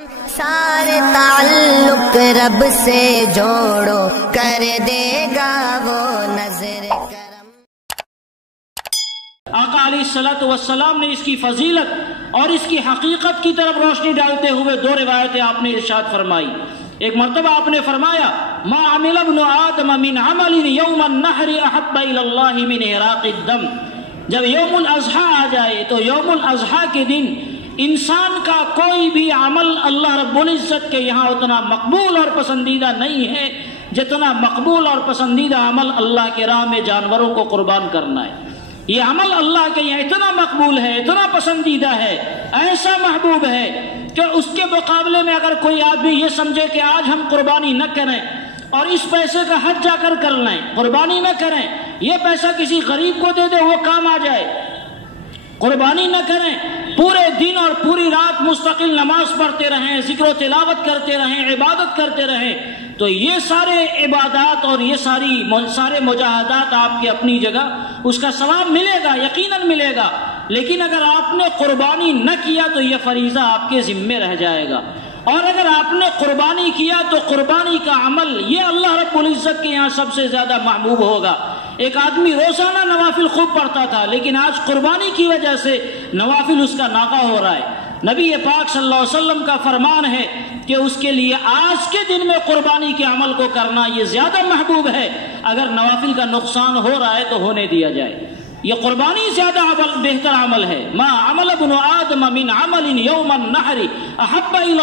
سارے تعلق رب سے جوڑو، کر دے گا وہ نظر کرم۔ آقا علیہ الصلوۃ والسلام نے اس کی فضیلت اور اس کی حقیقت کی طرف روشنی ڈالتے ہوئے دو روایتیں آپ نے ارشاد فرمائی۔ ایک مرتبہ آپ نے فرمایا ما عمل ابن آدم من عمل یوم النحر احب الی اللہ من احراق الدم۔ جب یوم الاضحیٰ آ جائے تو یوم الاضحیٰ کے دن انسان کا کوئی بھی عمل اللہ رب العزت کے یہاں اتنا مقبول اور پسندیدہ نہیں ہے جتنا مقبول اور پسندیدہ عمل اللہ کے راہ میں جانوروں کو قربان کرنا ہے۔ یہ عمل اللہ کے یہاں اتنا مقبول ہے، اتنا پسندیدہ ہے، ایسا محبوب ہے کہ اس کے مقابلے میں اگر کوئی آدمی یہ سمجھے کہ آج ہم قربانی نہ کریں اور اس پیسے کا حج جا کر کر لیں، قربانی نہ کریں، یہ پیسہ کسی غریب کو دے دے وہ کام آ جائے، قربانی نہ کریں، پورے دن اور پوری رات مستقل نماز پڑھتے رہیں، ذکر و تلاوت کرتے رہیں، عبادت کرتے رہیں، تو یہ سارے عبادات اور یہ سارے مجاہدات آپ کی اپنی جگہ اس کا ثواب ملے گا، یقیناً ملے گا، لیکن اگر آپ نے قربانی نہ کیا تو یہ فریضہ آپ کے ذمے رہ جائے گا، اور اگر آپ نے قربانی کیا تو قربانی کا عمل یہ اللہ رب العزت کے یہاں سب سے زیادہ محبوب ہوگا۔ ایک آدمی روزانہ نوافل خوب پڑھتا تھا لیکن آج قربانی کی وجہ سے نوافل اس کا ناغہ ہو رہا ہے۔ نبی پاک صلی اللہ علیہ وسلم کا فرمان ہے کہ اس کے لیے آج کے دن میں قربانی کے عمل کو کرنا یہ زیادہ محبوب ہے، اگر نوافل کا نقصان ہو رہا ہے تو ہونے دیا جائے۔ یہ قربانی زیادہ بہتر عمل ہے۔ ما عمل ابن آدم من عمل یوم النحر احب الی